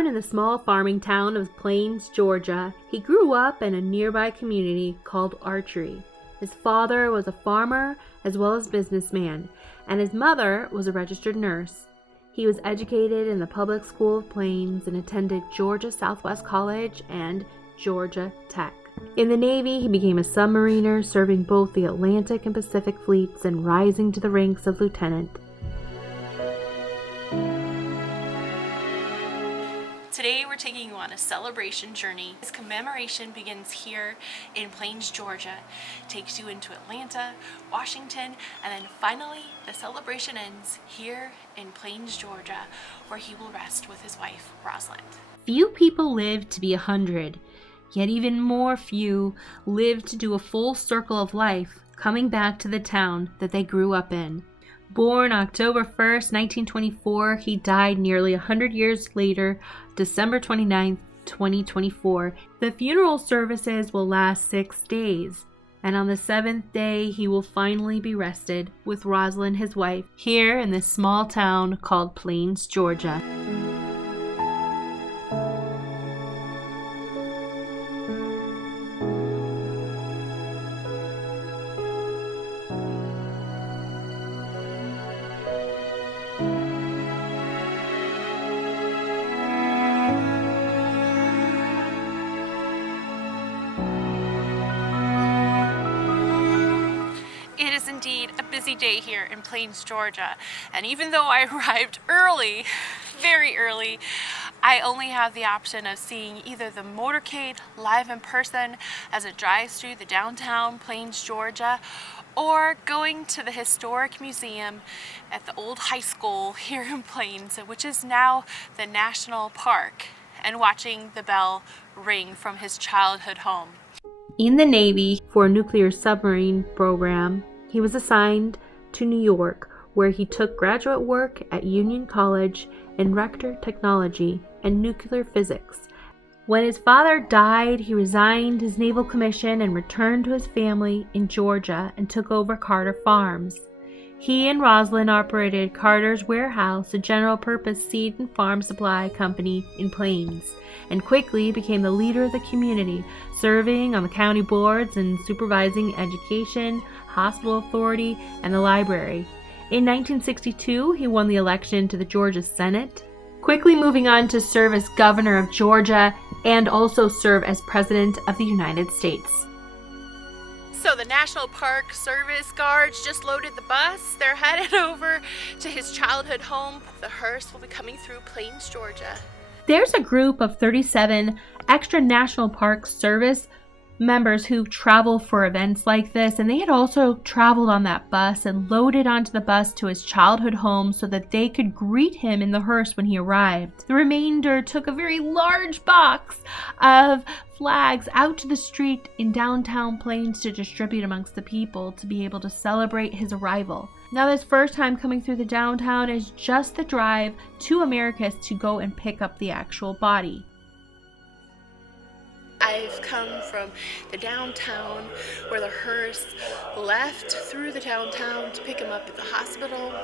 Born in the small farming town of Plains, Georgia, he grew up in a nearby community called Archery. His father was a farmer as well as businessman, and his mother was a registered nurse. He was educated in the public school of Plains and attended Georgia Southwest College and Georgia Tech. In the Navy, he became a submariner, serving both the Atlantic and Pacific fleets and rising to the ranks of lieutenant. Today we're taking you on a celebration journey. This commemoration begins here in Plains, Georgia, takes you into Atlanta, Washington, and then finally the celebration ends here in Plains, Georgia, where he will rest with his wife, Rosalind. Few people live to be 100, yet even more few live to do a full circle of life, coming back to the town that they grew up in. Born October 1st, 1924, he died nearly 100 years later, December 29th, 2024. The funeral services will last 6 days, and on the 7th day, he will finally be rested with Rosalind, his wife, here in this small town called Plains, Georgia. Indeed, a busy day here in Plains, Georgia, and even though I arrived early, very early, I only have the option of seeing either the Motorcade live in person as it drives through the downtown Plains, Georgia, or going to the historic museum at the old high school here in Plains, which is now the National Park, and watching the bell ring from his childhood home. In the Navy for a nuclear submarine program, he was assigned to New York, where he took graduate work at Union College in reactor technology and nuclear physics. When his father died, he resigned his naval commission and returned to his family in Georgia and took over Carter Farms. He and Rosalind operated Carter's Warehouse, a general-purpose seed and farm supply company in Plains, and quickly became the leader of the community, serving on the county boards and supervising education, hospital authority, and the library. In 1962, he won the election to the Georgia Senate, quickly moving on to serve as governor of Georgia and also serve as president of the United States. So the National Park Service guards just loaded the bus. They're headed over to his childhood home. The hearse will be coming through Plains, Georgia. There's a group of 37 extra National Park Service members who travel for events like this, and they had also traveled on that bus and loaded onto the bus to his childhood home so that they could greet him in the hearse when he arrived. The remainder took a very large box of flags out to the street in downtown Plains to distribute amongst the people to be able to celebrate his arrival. Now, this first time coming through the downtown is just the drive to Americus to go and pick up the actual body. I've come from the downtown where the hearse left through the downtown to pick him up at the hospital.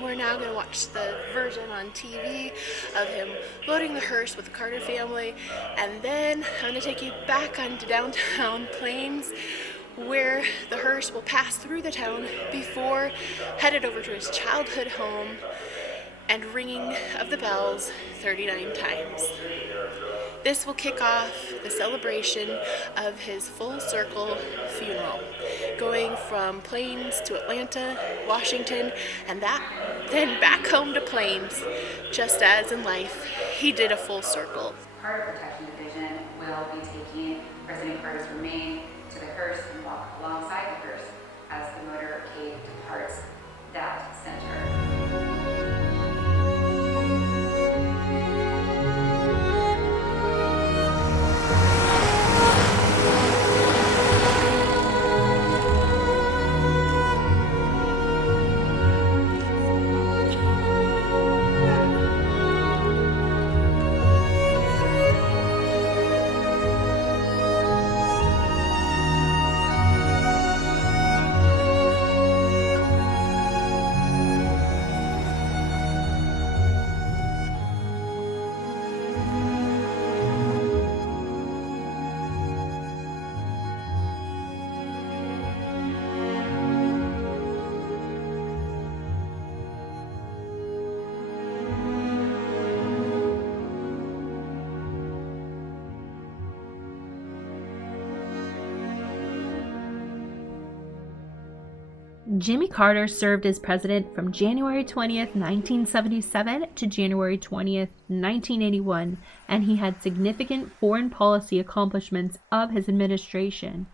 We're now going to watch the version on TV of him loading the hearse with the Carter family, and then I'm going to take you back onto downtown Plains, where the hearse will pass through the town before headed over to his childhood home and ringing of the bells 39 times. This will kick off the celebration of his full circle funeral, going from Plains to Atlanta, Washington, and then back home to Plains. Just as in life, he did a full circle. Carter Protection Division will be taking President Carter's remains to the hearse and walk alongside the hearse as the motorcade departs that center. Jimmy Carter served as president from January 20th, 1977 to January 20th, 1981, and he had significant foreign policy accomplishments of his administration.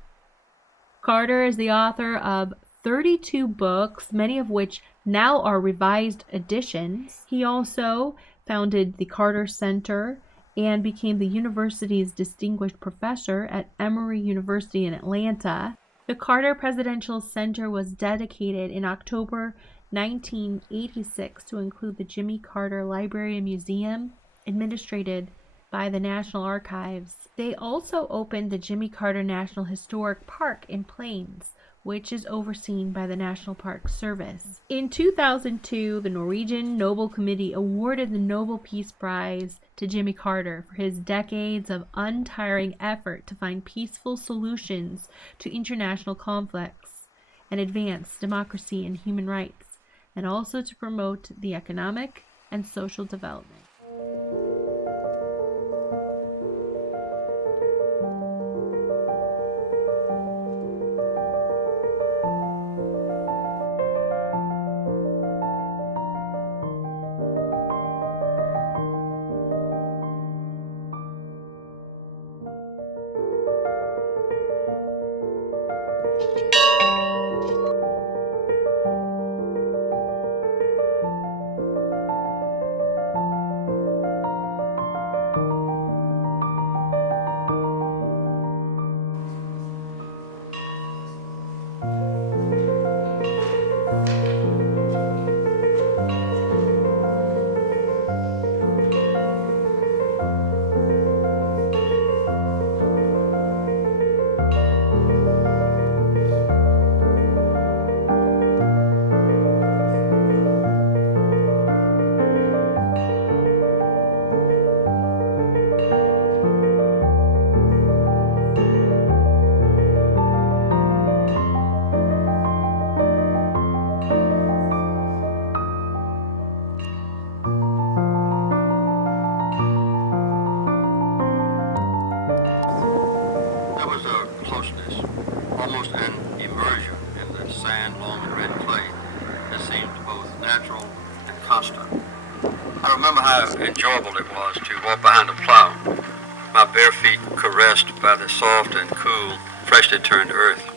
Carter is the author of 32 books, many of which now are revised editions. He also founded the Carter Center and became the university's distinguished professor at Emory University in Atlanta. The Carter Presidential Center was dedicated in October 1986 to include the Jimmy Carter Library and Museum, administered by the National Archives. They also opened the Jimmy Carter National Historic Park in Plains, which is overseen by the National Park Service. In 2002, the Norwegian Nobel Committee awarded the Nobel Peace Prize to Jimmy Carter for his decades of untiring effort to find peaceful solutions to international conflicts and advance democracy and human rights, and also to promote the economic and social development. Almost an immersion in the sand, loam, and red clay that seemed both natural and constant. I remember how enjoyable it was to walk behind a plow, my bare feet caressed by the soft and cool, freshly turned earth.